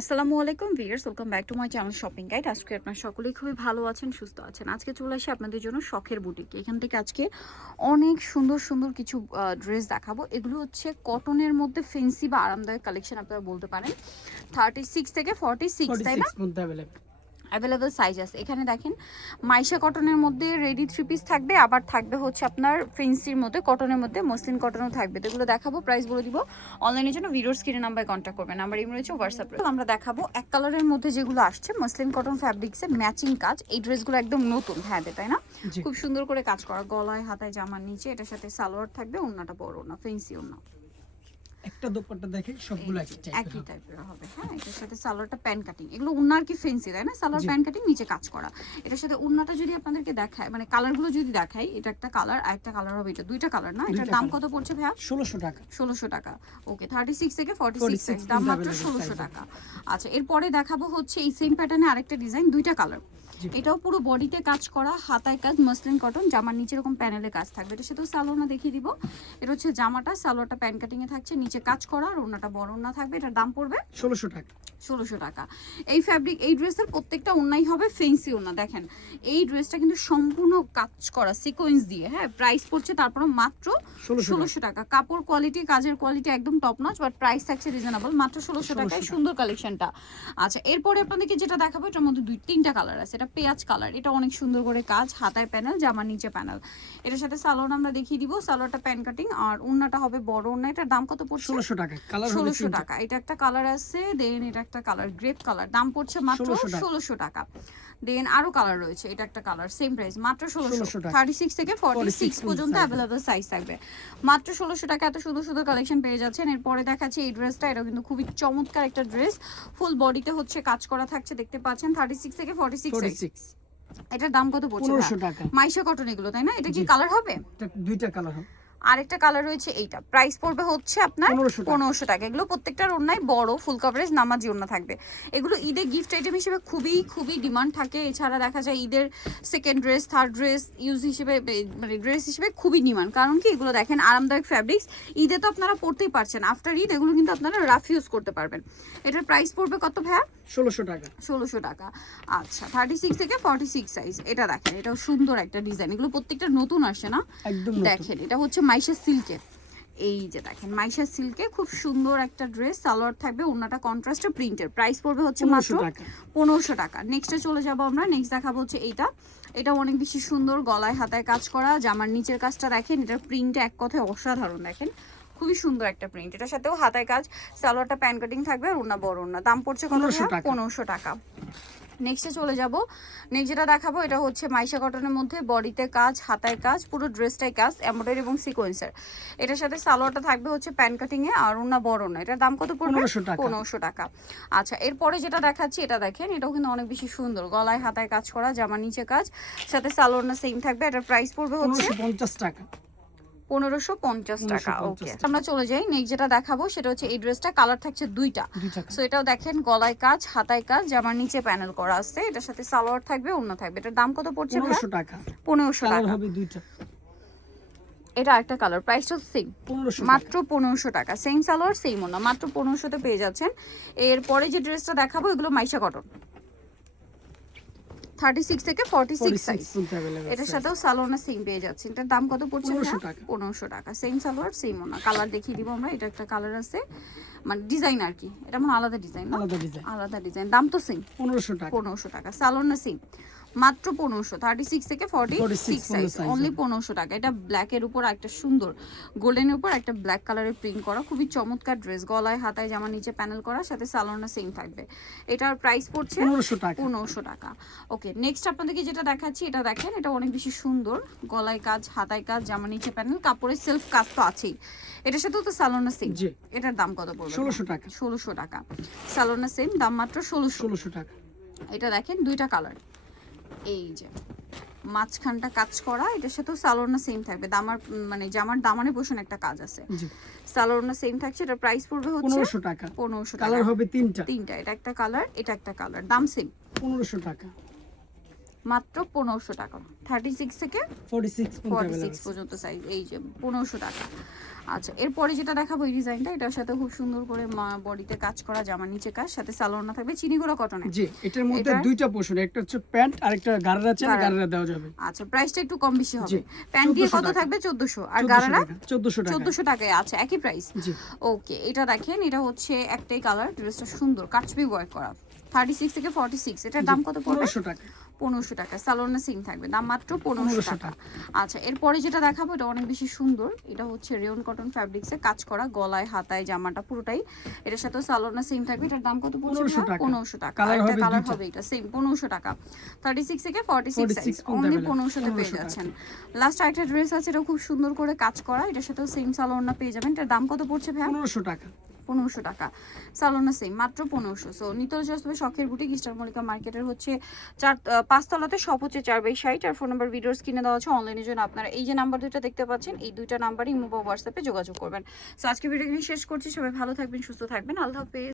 আসসালামু আলাইকুম viewers, welcome back to my channel shopping guide. আজকে আপনারা সকলেই খুবই ভালো আছেন, সুস্থ আছেন। আজকে চলে আসি আপনাদের জন্য শখের বুটিকে। এখান থেকে আজকে অনেক সুন্দর সুন্দর কিছু ড্রেস দেখাবো। এগুলো হচ্ছে কটনের মধ্যে ফেন্সি বা আরামদায়ক কালেকশন আপনারা বলতে পারেন। 36 থেকে 46, তাই না? অ্যাভেলেবেল সাইজ আছে। এখানে দেখেন মাইশা কটনের মধ্যে রেডি থ্রি পিস থাকবে, আবার থাকবে হচ্ছে আপনার ফেন্সির মধ্যে, কটনের মধ্যে মসলিন কটনও থাকবে। তো এগুলো দেখাবো, প্রাইস বলে দিব। অনলাইনের জন্য ভিডিওর স্ক্রিনে নাম্বারে কন্ট্যাক্ট করবেন, নাম্বার ইমেল রয়েছে, হোয়াটসঅ্যাপ রয়েছে। আমরা দেখাবো এক কালারের মধ্যে যেগুলো আসছে মসলিন কটন ফ্যাব্রিক্সের ম্যাচিং কাজ। এই ড্রেসগুলো একদম নতুন, হ্যাঁ তাই না? খুব সুন্দর করে কাজ করা, গলায় হাতায় জামার নিচে এটার সাথে সালোয়ার থাকবে, ওড়নাটা বড় ওড়না, ফেন্সি ওড়না। একটা দোপাট্টা দেখে সবগুলো একই টাইপের হবে। হ্যাঁ, এটার সাথে সালোয়ারটা প্যান কাটিং, এগুলো উন্নার কি ফেন্সি তাই না? সালোয়ার প্যান কাটিং, নিচে কাজ করা। এটার সাথে উন্নাটা যদি আপনাদেরকে দেখায়, মানে কালারগুলো যদি দেখাই, এটা একটা কালার আর একটা কালার হবে, এটা দুইটা কালার না? এটার দাম কত পড়ছে ভাইয়া? 1600 টাকা। 1600 টাকা। ওকে, 36 থেকে 46 সাইজ, দাম মাত্র 1600 টাকা। আচ্ছা, এরপরে দেখাবো হচ্ছে এই সেম প্যাটার্নে আরেকটা ডিজাইন, দুইটা কালার। এটাও পুরো বডিতে কাজ করা, হাতায় কাজ, মসলিন কটন, জামার নিচে এরকম প্যানেলে কাজ থাকবে। এটার সাথেও সালোয়ারটা দেখিয়ে দিব। এটা হচ্ছে জামাটা, সালোয়ারটা প্যান কাটিং এ থাকছে, নিচে কাজ করা, আর ওড়নাটা বড় ওড়না থাকবে। এটার দাম পড়বে 1600 টাকা। 1600 টাকা। এই ফ্যাব্রিক, এই ড্রেসের প্রত্যেকটা ওড়নাই হবে ফেন্সি ওড়না। দেখেন এই ড্রেসটা কিন্তু সম্পূর্ণ কাজ করা সিকোয়েন্স দিয়ে। হ্যাঁ, প্রাইস পড়ছে তারপর মাত্র 1600 টাকা। কাপড় কোয়ালিটি, কাজের কোয়ালিটি একদম টপ নচ, বাট প্রাইস থাকছে রিজনেবল, মাত্র 1600 টাকায়। সুন্দর কালেকশনটা। আচ্ছা, এরপরে আপনাদেরকে যেটা দেখাবো, এটার মধ্যে তিনটা কালার আছে। এটা পেঁয়াজ কালার, এটা অনেক সুন্দর করে কাজ, হাতায় প্যানেল, জামার নিচে প্যানেল। এটার সাথে সালোয়ার আমরা দেখিয়ে দিব, সালোয়ারটা প্যান কাটিং, আর ওড়নাটা হবে বড় ওড়না। এটার দাম কত পড়ছে? 1600 টাকা। কালার হবে 1600 টাকা। এটা একটা কালার আছে, দেন এটা একটা কালার গ্রেপ কালার, দাম পড়ছে মাত্র 1600 টাকা। দেন আরো কালার রয়েছে, এটা একটা কালার, সেম প্রাইস, মাত্র 1600 টাকা। 36 থেকে 46 পর্যন্ত अवेलेबल সাইজ থাকবে, মাত্র 1600 টাকা। এত সুন্দর সুন্দর কালেকশন পেয়ে যাচ্ছেন। এরপরে দেখাচ্ছি এই ড্রেসটা, এটা কিন্তু খুবই চমৎকার একটা ড্রেস, ফুল বডিতে হচ্ছে কাজ করা থাকছে, দেখতে পাচ্ছেন। 36 থেকে 46 সাইজ। এটার দাম কত পড়ছে? 1500 টাকা। মাইশা কটন এগুলো তাই না? এটা কি কালার হবে? দুইটা কালার হবে। আরেকটা কালার রয়েছে, এইটা প্রাইস পড়বে হচ্ছে আপনার 1500 টাকা। এগুলো প্রত্যেকটার ওড়নায় বড় ফুল কভারেজ নামাজি ওড়না থাকবে। এগুলো ঈদে গিফট আইটেম হিসেবে খুবই খুবই ডিমান্ড থাকে। এছাড়া দেখা যায় ঈদের second dress, third dress use হিসেবে, মানে ড্রেস হিসেবে খুবই ডিমান্ড। কারণ কি, এগুলো দেখেন আরামদায়ক ফ্যাব্রিক্স, ঈদে তো আপনারা পরতেই পারছেন, আফটার ঈদ এগুলো কিন্তু আপনারা রাফ ইউজ করতে পারবেন। এটার প্রাইস পড়বে কত ভাইয়া? 1600 টাকা। 1600 টাকা। আচ্ছা, 36 থেকে 46 সাইজ। এটা দেখেন, এটাও সুন্দর একটা ডিজাইন, এগুলো প্রত্যেকটা নতুন আসছে না? একদম দেখেন, এটা হচ্ছে মাইশা সিল্কে। এই যে দেখেন মাইশা সিল্কে, খুব সুন্দর একটা ড্রেস, সালোয়ার থাকবে, ওড়নাটা কন্ট্রাস্টে প্রিন্টের। প্রাইস পড়বে হচ্ছে মাত্র 1500 টাকা। নেক্সটে চলে যাব আমরা, নেক্সট দেখাবো হচ্ছে এইটা। এটা অনেক বেশি সুন্দর, গলায় হাতায় কাজ করা, জামার নিচের কাজটা দেখেন, এটার প্রিন্টটা এক কথায় অসাধারণ। দেখেন খুবই সুন্দর একটা প্রিন্ট, এটার সাথেও হাতায় কাজ, সালোয়ারটা প্যান কাটিং থাকবে, আর ওড়না বড় ওড়না। দাম পড়ছে 1500 টাকা। নেক্সটে চলে যাব, নেক্সট যেটা দেখাবো, এটা হচ্ছে মাইশা কটনের মধ্যে বডিতে কাজ, হাতায় কাজ, পুরো ড্রেসটাই কাজ, এমব্রয়ডারি এবং সিকোয়েন্সের। এটার সাথে সালোয়ারটা থাকবে হচ্ছে প্যান কাটিং এ, আর ওড়না বড় ওড়না। এটার দাম কত পড়বে? 1500 টাকা। আচ্ছা, এরপরে যেটা দেখাচ্ছি, এটা দেখেন, এটাও কিন্তু অনেক বেশি সুন্দর, গলায় হাতায় কাজ করা, জামার নিচে কাজ, সাথে সালোয়ারটা সেম থাকবে। এটার প্রাইস পড়বে হচ্ছে 1550 টাকা। 1550 টাকা। ওকে, আমরা চলে যাই। নেক্সট যেটা দেখাবো সেটা হচ্ছে এই ড্রেসটা, কালার থাকছে দুইটা। সো এটাও দেখেন, গলায় কাজ, হাতায় কাজ, জামার নিচে প্যানেল করা আছে, এটার সাথে সালোয়ার থাকবে, ওড়না থাকবে। এটার দাম কত পড়ছে? 1500 টাকা। 1500 টাকা হবে দুইটা। এটা একটা কালার, প্রাইসটা সেম, মাত্র 1500 টাকা। সেম সালোয়ার সেম ওড়না, মাত্র 1500 তে পেয়ে যাচ্ছেন। এরপরে যে ড্রেসটা দেখাবো, এগুলো মাইশা কটন, 36 থেকে 46 সাইজ। এটার সাথেও সালোয়ার সেম পেয়ে যাচ্ছে। এটার দাম কত পড়ছে? 1500 টাকা। সেম সালোয়ার সেম ওনা। কালার দেখিয়ে দিব আমরা, এটা একটা কালার আছে, মানে ডিজাইন আর কি, এটা মানে আলাদা ডিজাইন না? আলাদা ডিজাইন। দাম তো সেম, 1500 টাকা। 1500 টাকা। সালোয়ার না সেম, মাত্র 1500। 36 থেকে 46 সাইজ, অনলি 1500 টাকা। এটা ব্ল্যাক এর উপর একটা সুন্দর গোল্ডেনের উপর একটা ব্ল্যাক কালারের প্রিন্ট করা, খুবই চমৎকার ড্রেস, গলায় হাতায় জামার নিচে প্যানেল করা, সাথে সালোয়ারটা সেম থাকবে। এটার প্রাইস পড়ছে 1500 টাকা। 1500 টাকা। ওকে, নেক্সট আপনাদেরকে যেটা দেখাচ্ছি, এটা দেখেন, এটা অনেক বেশি সুন্দর, গলায় কাজ, হাতায় কাজ, জামার নিচে প্যানেল, কাপড়ের সেলফ কাজ তো আছেই। এটার সাথেও তো সালোয়ারটা সেম। এটার দাম কত পড়বে? 1600 টাকা। 1600 টাকা। সালোয়ারটা সেম, দাম মাত্র 1600 টাকা। এটা দেখেন, দুইটা কালার, এই যে মাঝখানটা কাজ করা, এটার সাথেও সালোয়ারটা সেম থাকবে, দামার মানে জামার দামানে বসানো একটা কাজ আছে, সালোয়ারটা সেম থাকছে। এটার প্রাইস পড়বে হচ্ছে 1500 টাকা। 1500 টাকা। কালার হবে তিনটা। এটা একটা কালার, এটা একটা কালার, দাম সেম, 1500 টাকা। মাত্র 1500 টাকা। 36 থেকে 46 পর্যন্ত সাইজ, এই যে 1500 টাকা। আচ্ছা, এরপরে যেটা দেখাবো এই ডিজাইনটা, এটার সাথে খুব সুন্দর করে বডিতে কাজ করা, জামা নিচে কাজ, সাথে সালোয়ার না থাকবে চিনিগুলো কটনে। জি, এটার মধ্যে দুইটা পোর্শন, একটা হচ্ছে প্যান্ট আর একটা গারারা আছে, গারারা দেওয়া যাবে। আচ্ছা, প্রাইসটা একটু কম বেশি হবে। প্যান্ট দিয়ে কত থাকবে? 1400, আর গারারা 1400 টাকায়। আচ্ছা, একই প্রাইস। জি, ওকে, এটা দেখেন, এটা হচ্ছে একটাই কালার, ড্রেসটা সুন্দর কাচবি ওয়ার্ক করা। 36 থেকে 46, এটার দাম কত পড়বে? 1500 টাকা। 1500 টাকা। সালোয়ার সিং থাকবে, দাম মাত্র 1500 টাকা। আচ্ছা, এরপরে যেটা দেখাবো এটা অনেক বেশি সুন্দর, এটা হচ্ছে রেয়ন কটন ফ্যাব্রিক্সে কাজ করা, গলায় হাতায় জামাটা পুরোটাই। এটার সাথে সালোয়ার সিং থাকবে, এটার দাম কত পড়ছে? 1500 টাকা। কালার হবে এটা সেম 1500 টাকা। 36 থেকে 46 সাইজ, অনলি 1500 তে পেয়ে যাচ্ছেন। লাস্ট আরেকটা ড্রেস আছে, এটা খুব সুন্দর করে কাজ করা, এটার সাথেও সেম সালোয়ার পেয়ে যাবেন। এটার দাম কত পড়ছে ভাই? 1500 টাকা। 1500 টাকা। সালোনা সেম, মাত্র 1500। সো নিতল জসবে শখের বুটিক, ইস্টার মল্লিকা মার্কেটের হচ্ছে 5 তলাতে, সব হচ্ছে 4/60। আর ফোন নাম্বার ভিডিওস কিনে দেওয়া আছে অনলাইনের জন্য। আপনারা এই যে নাম্বার দুটো দেখতে পাচ্ছেন, এই দুইটা নাম্বারই ইমো বা হোয়াটসঅ্যাপে যোগাযোগ করবেন। সো আজকে ভিডিও শেষ করছি, সবাই ভালো থাকবেন, সুস্থ থাকবেন, আল্লাহ হাফেজ।